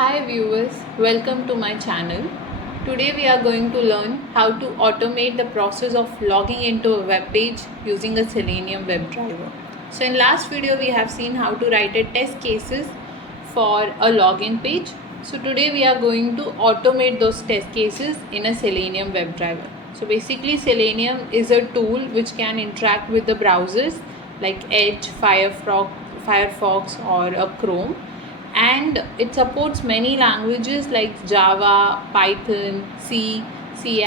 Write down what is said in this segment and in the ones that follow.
Hi viewers, welcome to my channel. Today we are going to learn how to automate the process of logging into a web page using a Selenium Webdriver. So in last video we have seen how to write a test cases for a login page. So today we are going to automate those test cases in a Selenium Webdriver. So basically Selenium is a tool which can interact with the browsers like Edge, Firefox or a Chrome, and it supports many languages like Java, Python, C, C#.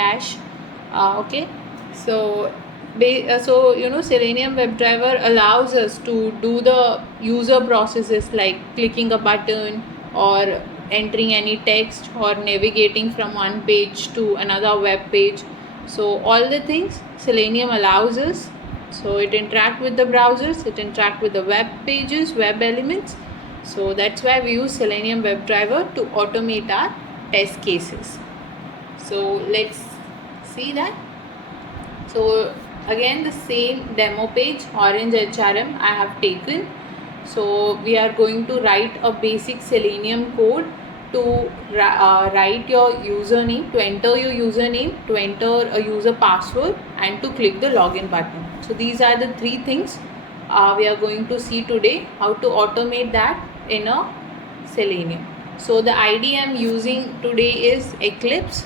Okay, so Selenium WebDriver allows us to do the user processes like clicking a button or entering any text or navigating from one page to another web page. So all the things Selenium allows us. So it interact with the browsers, it interact with the web pages, web elements. So that's why we use Selenium WebDriver to automate our test cases. So let's see that. So again the same demo page, Orange HRM I have taken. So we are going to write a basic Selenium code to write your username, to enter your username, to enter a user password, and to click the login button. So these are the three things we are going to see today, how to automate that in a Selenium. So the IDE I am using today is Eclipse.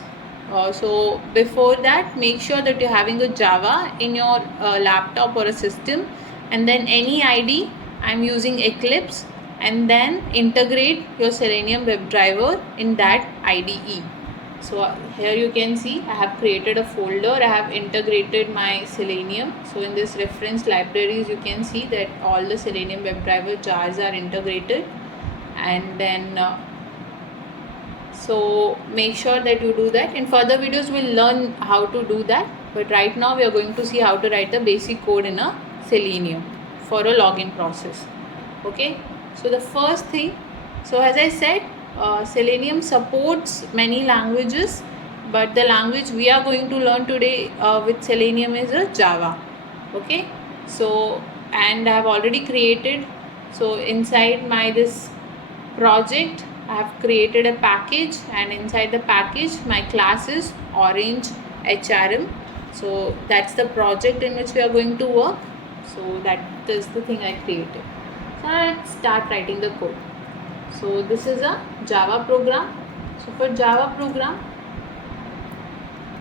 So before that, make sure that you're having a Java in your laptop or a system, and then any IDE I'm using Eclipse, and then integrate your Selenium WebDriver in that IDE. So here you can see I have created a folder, I have integrated my Selenium. So in this reference libraries you can see that all the Selenium WebDriver jars are integrated, and then so make sure that you do that. In further videos we'll learn how to do that, but right now we are going to see how to write the basic code in a Selenium for a login process. Okay, so the first thing, so as I said, Selenium supports many languages, but the language we are going to learn today with Selenium is Java. Okay, so and I have already created, so inside my this project I have created a package, and inside the package my class is Orange HRM. So that's the project in which we are going to work. So that is the thing I created. So let's start writing the code. So this is a Java program. So for Java program,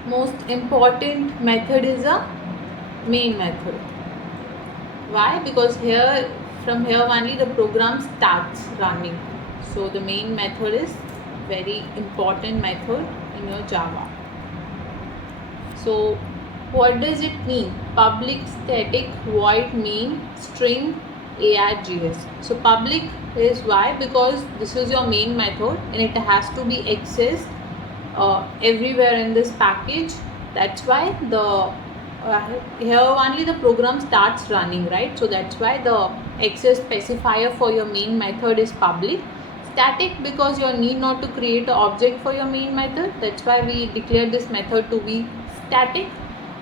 most important method is a main method. Why? Because here, from here only the program starts running. So the main method is very important method in your Java. So what does it mean? Public static void main string args. So public is why? Because this is your main method and it has to be accessed everywhere in this package. That's why the here only the program starts running, right? So that's why the access specifier for your main method is public. Static because you need not to create an object for your main method. That's why we declare this method to be static.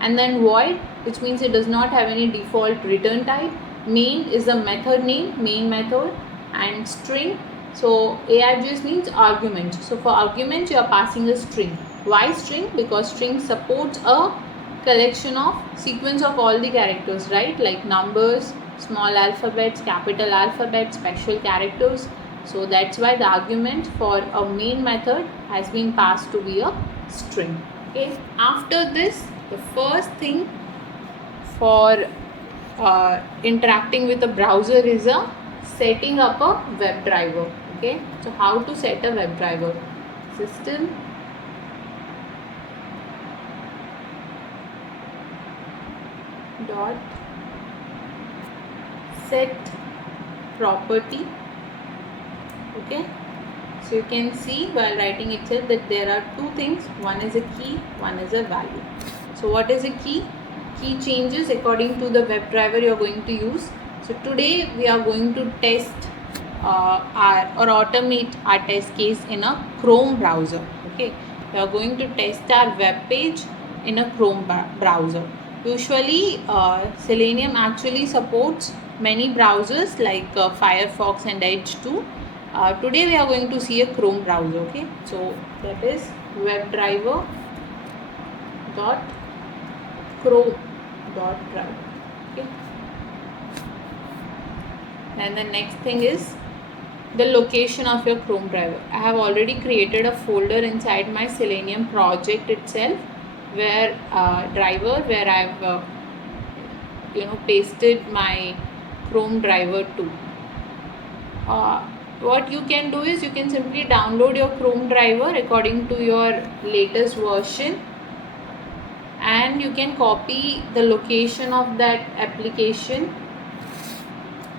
And then void, which means it does not have any default return type. Main is the method name, main method, and string. So args means argument. So for argument you are passing a string. Why string? Because string supports a collection of sequence of all the characters, right? Like numbers, small alphabets, capital alphabets, special characters. So that's why the argument for a main method has been passed to be a string. Okay. After this, the first thing for interacting with the browser is a setting up a WebDriver. Okay. So how to set a WebDriver? System dot set property. Okay, so you can see while writing itself that there are two things, one is a key, one is a value. So what is a key? Key changes according to the WebDriver you are going to use. So today we are going to test or automate our test case in a Chrome browser. Okay, we are going to test our web page in a Chrome browser. Usually Selenium actually supports many browsers like Firefox and Edge too, Today we are going to see a Chrome browser. Okay, so that is webdriver dot chrome dot driver. Okay, and the next thing is the location of your Chrome driver. I have already created a folder inside my Selenium project itself, where where I've pasted my Chrome driver to. What you can do is you can simply download your Chrome driver according to your latest version, and you can copy the location of that application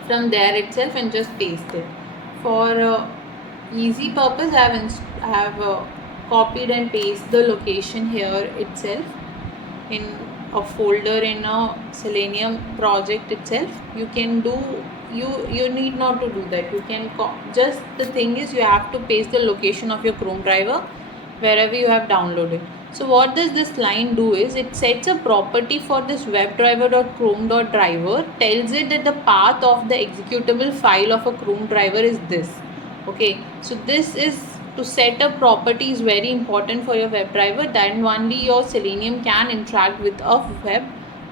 from there itself and just paste it. For easy purpose, I have copied and pasted the location here itself in a folder in a Selenium project itself. You can do, you need not to do that. You can just, the thing is you have to paste the location of your Chrome driver wherever you have downloaded. So what does this line do is it sets a property for this webdriver.chrome.driver, tells it that the path of the executable file of a Chrome driver is this. Okay, so this is to set a property is very important for your WebDriver. Then only your Selenium can interact with a web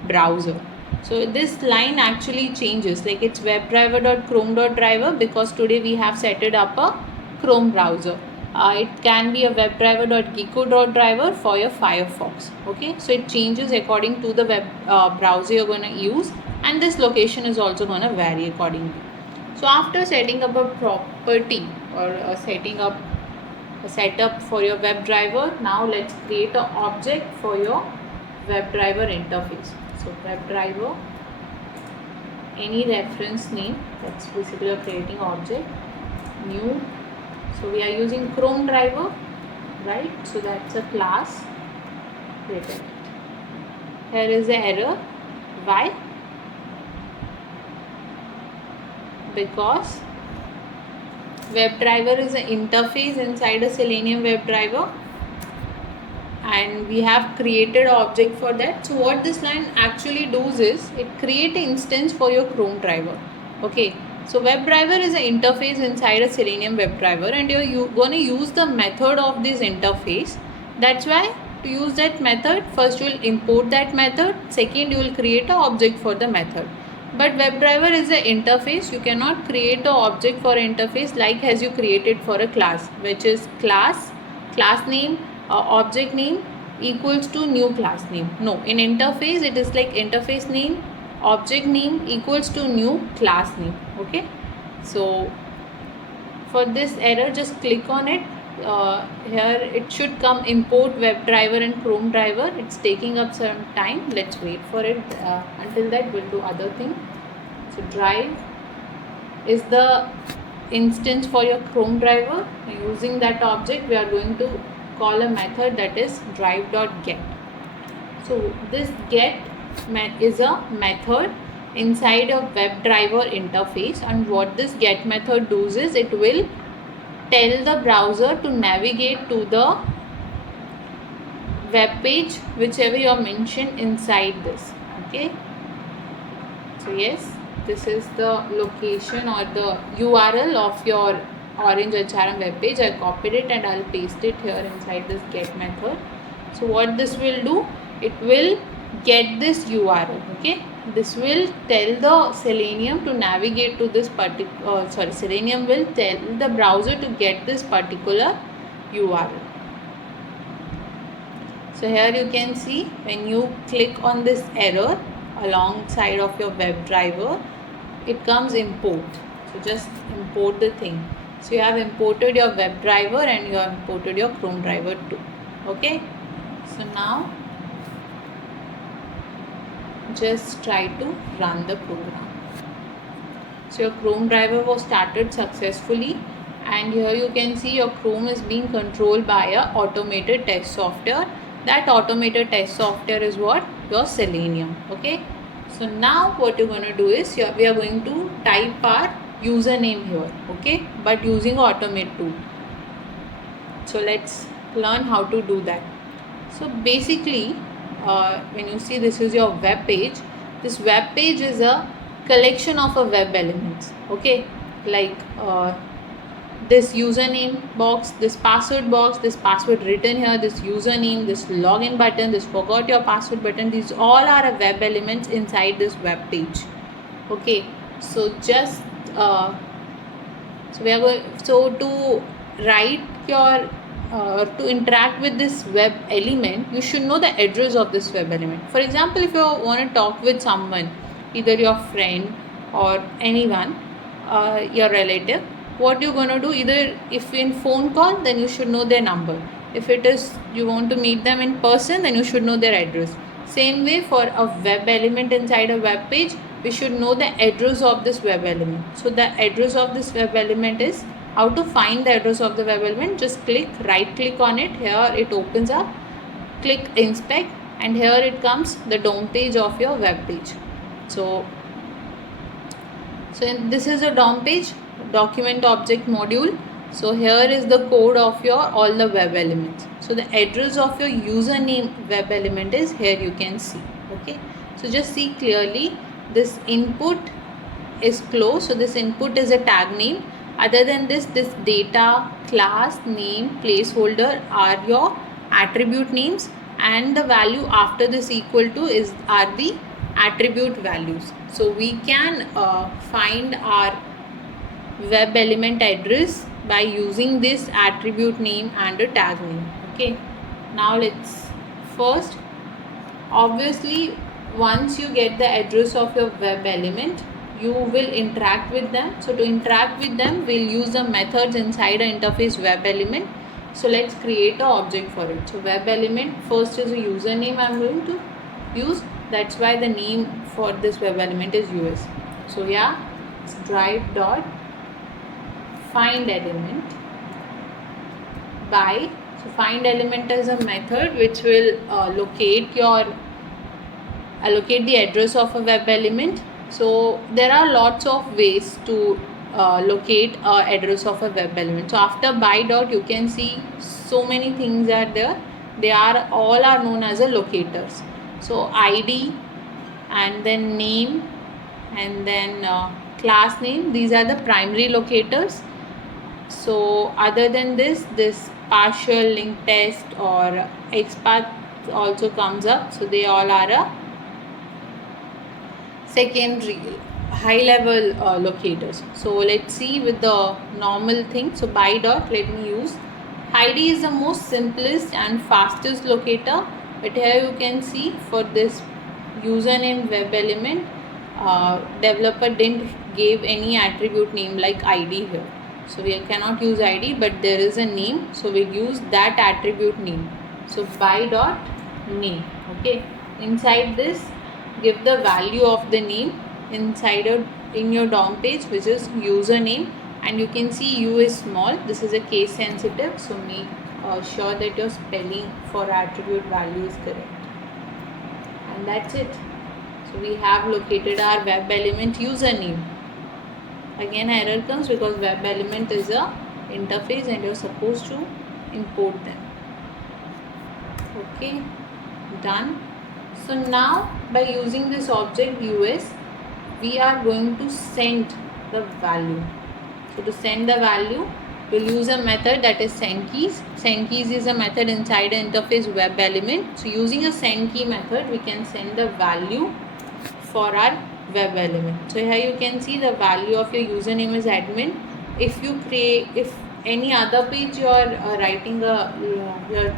browser. So this line actually changes, like it's webdriver.chrome.driver because today we have set it up a Chrome browser. It can be a webdriver.gecko.driver for your Firefox. Okay, so it changes according to the web browser you're going to use, and this location is also going to vary accordingly. So after setting up a property or setting up a setup for your WebDriver, now let's create an object for your WebDriver interface. So WebDriver, any reference name, that's basically a creating object, new. So we are using Chrome driver, right? So that's a class. Created. Here is the error. Why? Because WebDriver is an interface inside a Selenium WebDriver, and we have created an object for that. So what this line actually does is it creates an instance for your Chrome driver. Okay, so WebDriver is an interface inside a Selenium WebDriver, and you're going to use the method of this interface. That's why to use that method, first you will import that method, second you will create an object for the method. But WebDriver is an interface. You cannot create an object for interface like as you created for a class, which is class name, object name equals to new class name. No, in interface it is like interface name, object name equals to new class name. Okay, so for this error, just click on it. Here it should come import WebDriver and Chrome driver. It's taking up some time. Let's wait for it. Until that, we'll do other thing. So drive is the instance for your Chrome driver. Using that object, we are going to call a method that is drive.get. So this get is a method inside a WebDriver interface, and what this get method does is it will tell the browser to navigate to the web page whichever you have mentioned inside this. Okay, so yes, this is the location or the URL of your orange HRM web page. I copied it and I'll paste it here inside this get method. So what this will do, it will get this URL. Okay, this will tell the Selenium to navigate to this particular, Selenium will tell the browser to get this particular URL. So here you can see when you click on this error alongside of your WebDriver, it comes import. So just import the thing. So you have imported your WebDriver and you have imported your Chrome driver too. Okay, so now just try to run the program. So your Chrome driver was started successfully, and here you can see your Chrome is being controlled by a automated test software. That automated test software is what? Your Selenium. Okay, so now what you're going to do is we are going to type our username here. Okay, but using automate tool. So let's learn how to do that. So basically, when you see this is your web page, this web page is a collection of a web elements. Okay, like this username box, this password box, this password written here, this username, this login button, this forgot your password button, these all are a web elements inside this web page. Okay, so just so we are going, so to write your to interact with this web element, you should know the address of this web element. For example, if you want to talk with someone, either your friend or anyone, your relative, what you're going to do, either if in phone call, then you should know their number. If it is you want to meet them in person, then you should know their address. Same way for a web element inside a web page, we should know the address of this web element. So the address of this web element is, how to find the address of the web element, just right click on it, here it opens up, click inspect, and here it comes the DOM page of your web page. So this is a DOM page, document object module. So here is the code of your all the web elements. So the address of your username web element is here, you can see. Okay, so just see clearly, this input is closed, so this input is a tag name. Other than this data, class, name, placeholder are your attribute names, and the value after this equal to are the attribute values. So we can find our web element address by using this attribute name and a tag name. Okay, now let's first, obviously once you get the address of your web element, you will interact with them. So to interact with them, we'll use the methods inside an interface web element. So let's create an object for it. So web element, first is a username I'm going to use, that's why the name for this web element is US. So yeah, it's drive dot find element by, so find element is a method which will allocate the address of a web element. So there are lots of ways to locate address of a web element. So after by dot, you can see so many things are there. They are all are known as a locators. So ID, and then name, and then class name, these are the primary locators. So other than this partial, link test, or XPath also comes up. So they all are a secondary high level locators. So let's see with the normal thing. So by dot, let me use ID is the most simplest and fastest locator. But here you can see for this username web element, developer didn't give any attribute name like ID here. So we cannot use ID, but there is a name, so we'll use that attribute name. So by dot name. Okay, inside this, give the value of the name inside in your DOM page, which is username, and you can see U is small. This is a case sensitive, so make sure that your spelling for attribute value is correct. And that's it. So we have located our web element username. Again error comes because web element is a interface and you're supposed to import them. Okay, done. So now by using this object US, we are going to send the value. So to send the value, we'll use a method that is sendKeys. SendKeys is a method inside an interface web element. So using a sendKey method, we can send the value for our web element. So here you can see the value of your username is admin. If any other page you are you're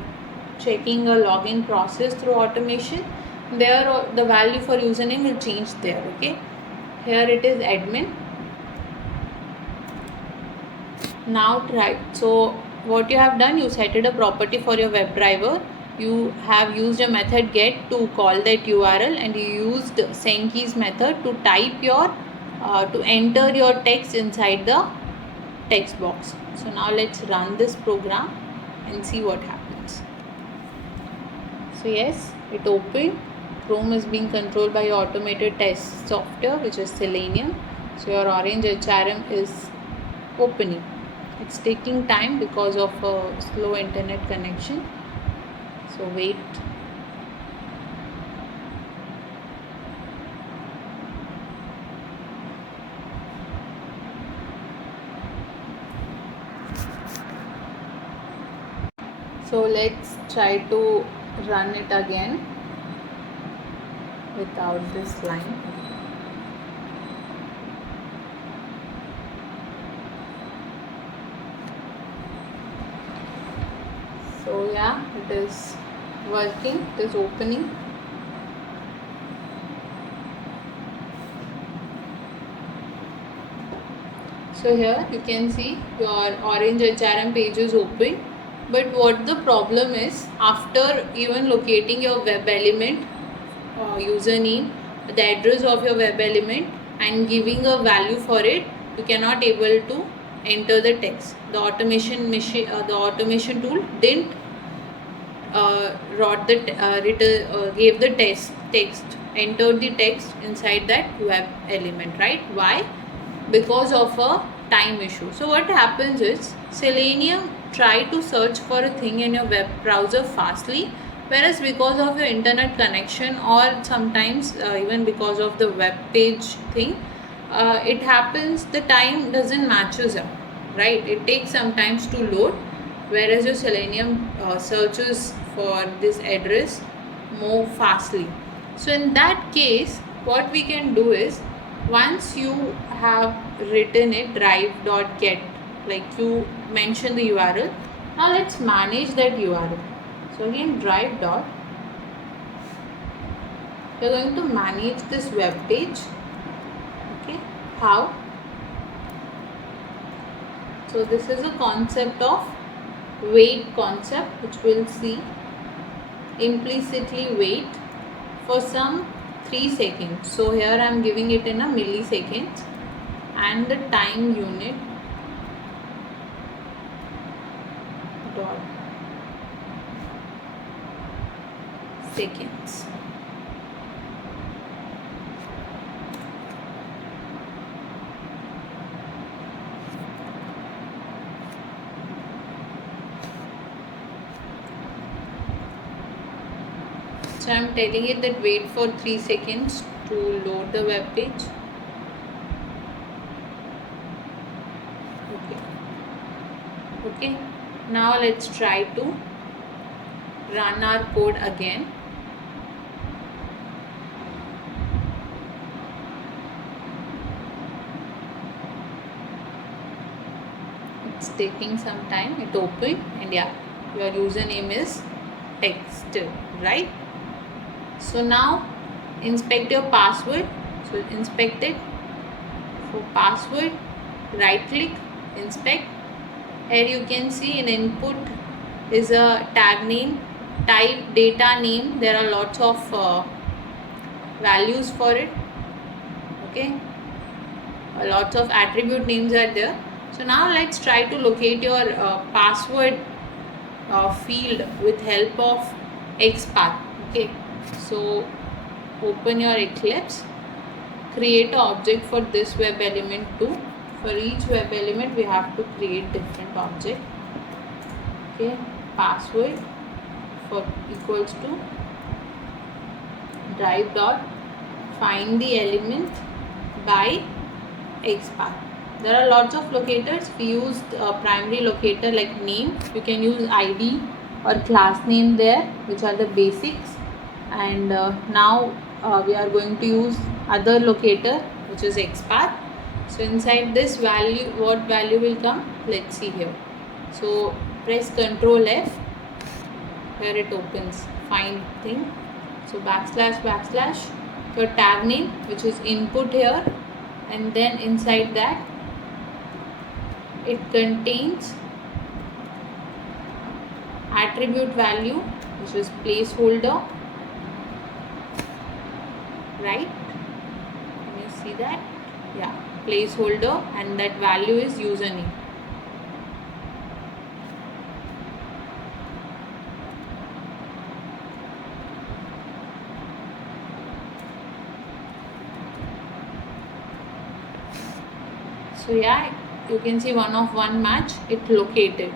checking a login process through automation, there the value for username will change there. Okay, here it is admin. Now try. So what you have done, you set it a property for your WebDriver. You have used a method get to call that URL, and you used sendKeys method to type your to enter your text inside the text box. So now let's run this program and see what happens. So yes, it opened. Chrome is being controlled by your automated test software, which is Selenium. So your orange HRM is opening. It's taking time because of a slow internet connection. So wait. So let's try to run it again without this line. So yeah, it is working, it is opening. So here you can see your orange HRM page is open, but what the problem is, after even locating your web element, username, the address of your web element and giving a value for it, you cannot able to enter the text. The automation tool didn't gave the text, entered the text inside that web element, right? Why? Because of a time issue. So what happens is, Selenium try to search for a thing in your web browser fastly, whereas because of your internet connection, or sometimes even because of the web page thing, it happens the time doesn't matches up, right? It takes some times to load, whereas your Selenium searches for this address more fastly. So in that case, what we can do is, once you have written it drive.get, like you mention the URL, now let's manage that URL. So again, drive dot, you're going to manage this web page. Okay, how? So this is a concept of wait concept, which we'll see. Implicitly wait for some 3 seconds. So here I am giving it in a milliseconds, and the time unit dot seconds. So I am telling it that wait for 3 seconds to load the web page. Okay, now let's try to run our code again. It's taking some time. It opened, and yeah, your username is text, right? So now inspect your password. So inspect it. For password, right click, inspect. Here you can see in input is a tag name, type, data name. There are lots of values for it. Okay, lots of attribute names are there. So now let's try to locate your password field with help of XPath. Okay, so open your Eclipse, create an object for this web element too. For each web element we have to create different object. Okay, password for equals to drive dot find the element by XPath. There are lots of locators. We use primary locator like name. You can use ID or class name there, which are the basics. And now we are going to use other locator, which is XPath. So inside this value, what value will come? Let's see here. So press Ctrl F. Here it opens find thing. So backslash your tag name, which is input here, and then inside that it contains attribute value, which is placeholder, right? Can you see that? Yeah, placeholder, and that value is username. So yeah, you can see one of one match, it located.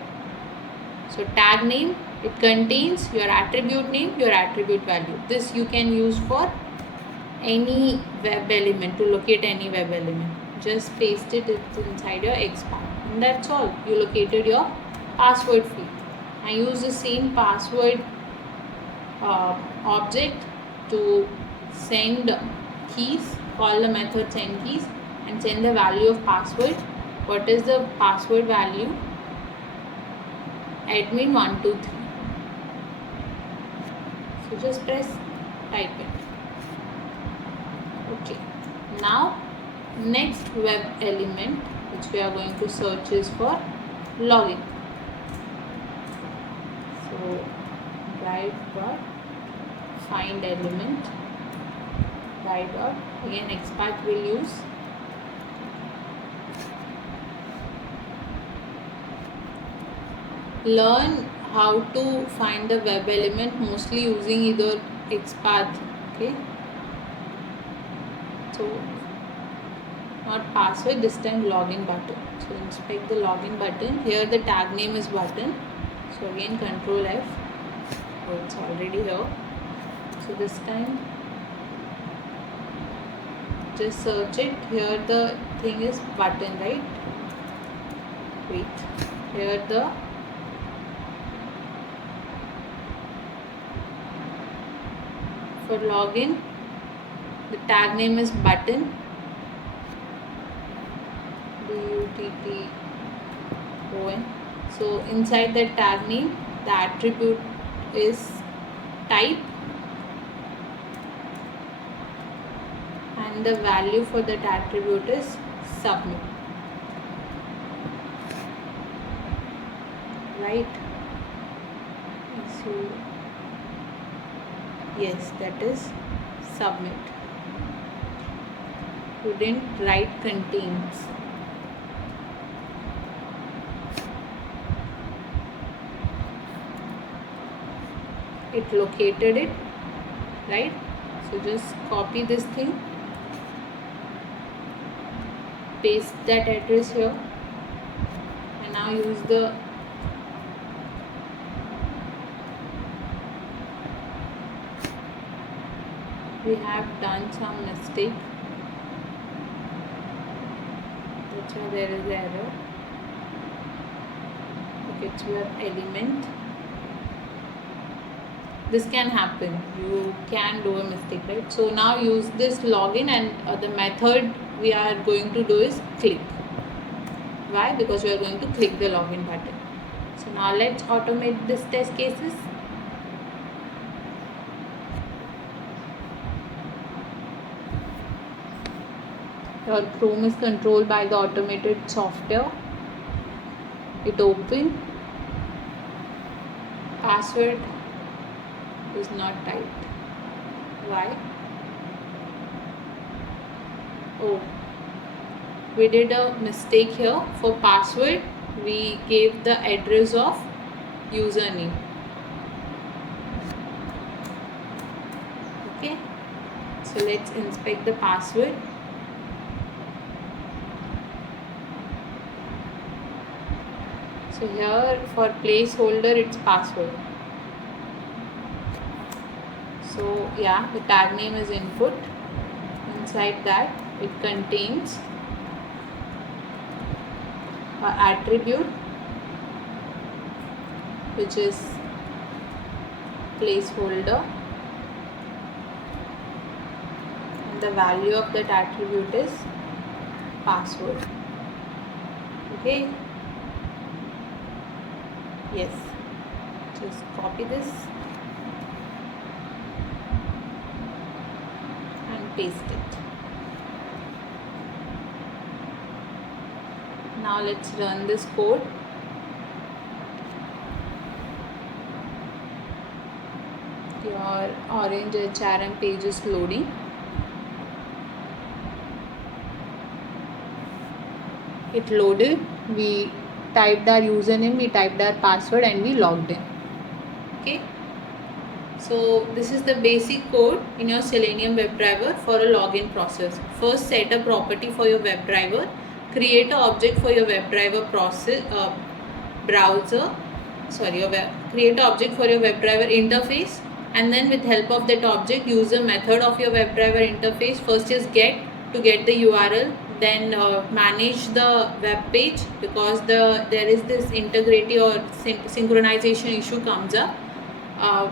So tag name, it contains your attribute name, your attribute value. This you can use for any web element, to locate any web element. Just paste it inside your XPath, and that's all. You located your password field. I use the same password object to send keys, call the method send keys and send the value of password. What is the password value? Admin123. So just press type it. Okay. Now next web element which we are going to search is for login. So write dot find element, write dot, again XPath will use. Learn how to find the web element mostly using either XPath. Okay, so not password, this time login button. So inspect the login button. Here the tag name is button. So again Control F. Oh, it's already here. So this time just search it. Here the thing is button, right? Wait. Here the for login the tag name is button. BUTTON. So inside the tag name the attribute is type and the value for that attribute is submit, right? So yes, that is submit. You didn't write contains. It located it, right? So just copy this thing, paste that address here and now use the we have done some mistake, that's why there is error. Okay, it's your element. This can happen, you can do a mistake, right? So now use this login and the method we are going to do is click. Why? Because we are going to click the login button. So now let's automate this test cases. Your Chrome is controlled by the automated software. It open. Password is not typed. Why? Oh, we did a mistake here. For password we gave the address of username. Okay, so let's inspect the password. So here for placeholder it's password. So yeah, the tag name is input. Inside that it contains an attribute which is placeholder and the value of that attribute is password. Okay, yes, just copy this and paste it. Now let's run this code. Your orange HRM page is loading. It loaded. We typed our username, we typed our password and we logged in. Okay. So this is the basic code in your Selenium WebDriver for a login process. First, set a property for your WebDriver. Create an object for your WebDriver process browser. Create an object for your WebDriver interface, and then with help of that object use a method of your WebDriver interface. First is get to get the URL, then manage the web page, because there is this integrity or synchronization issue comes up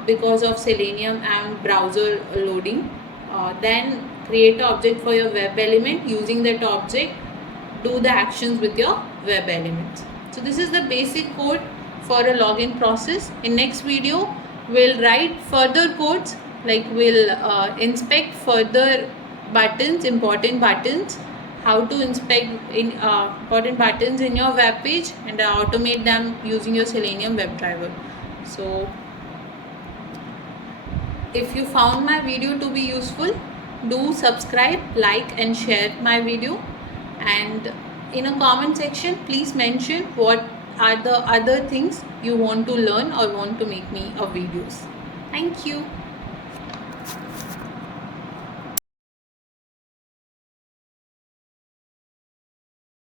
because of Selenium and browser loading. Then create an object for your web element. Using that object, do the actions with your web elements. So this is the basic code for a login process. In next video, we'll write further codes, like we'll inspect further buttons, important buttons, how to inspect important buttons in your web page, and automate them using your Selenium WebDriver. So if you found my video to be useful, do subscribe, like and share my video, and in a comment section please mention what are the other things you want to learn or want to make me a videos. Thank you.